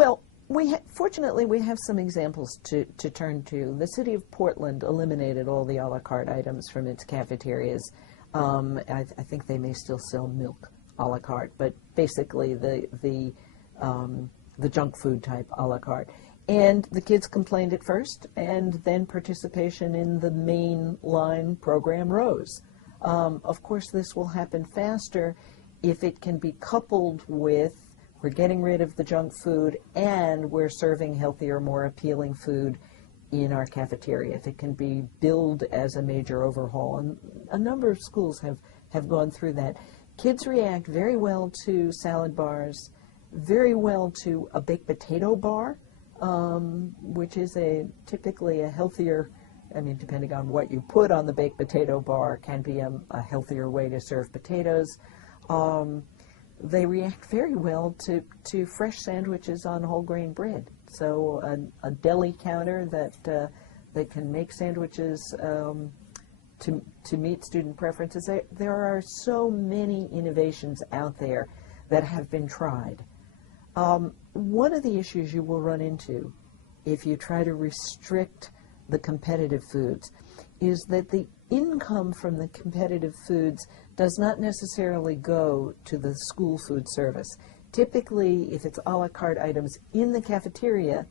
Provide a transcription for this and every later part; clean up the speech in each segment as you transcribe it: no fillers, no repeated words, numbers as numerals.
Well, fortunately, we have some examples to turn to. The city of Portland eliminated all the a la carte items from its cafeterias. I think they may still sell milk a la carte, but basically the junk food type a la carte. And the kids complained at first, and then participation in the mainline program rose. Of course, this will happen faster if it can be coupled with we're getting rid of the junk food and we're serving healthier, more appealing food in our cafeteria. If it can be billed as a major overhaul. And a number of schools have gone through that. Kids react very well to salad bars, very well to a baked potato bar, which is typically a healthier, I mean, depending on what you put on the baked potato bar, can be a healthier way to serve potatoes. They react very well to fresh sandwiches on whole grain bread. So a deli counter that can make sandwiches to meet student preferences. There are so many innovations out there that have been tried. One of the issues you will run into if you try to restrict the competitive foods is that the income from the competitive foods does not necessarily go to the school food service. Typically, if it's a la carte items in the cafeteria,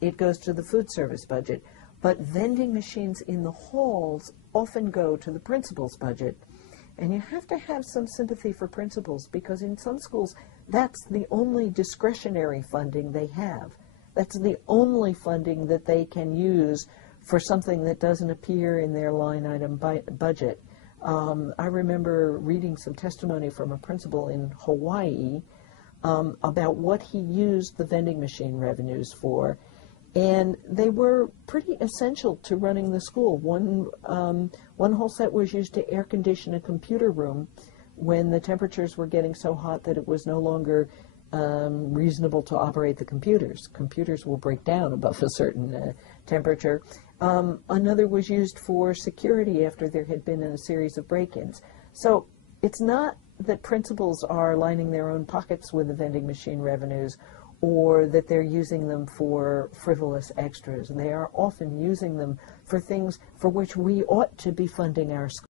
it goes to the food service budget. But vending machines in the halls often go to the principal's budget. And you have to have some sympathy for principals, because in some schools, that's the only discretionary funding they have. That's the only funding that they can use for something that doesn't appear in their line item budget. I remember reading some testimony from a principal in Hawaii about what he used the vending machine revenues for, and they were pretty essential to running the school. One whole set was used to air condition a computer room when the temperatures were getting so hot that it was no longer reasonable to operate the computers. Computers will break down above a certain temperature. Another was used for security after there had been a series of break-ins. So it's not that principals are lining their own pockets with the vending machine revenues, or that they're using them for frivolous extras. They are often using them for things for which we ought to be funding our schools.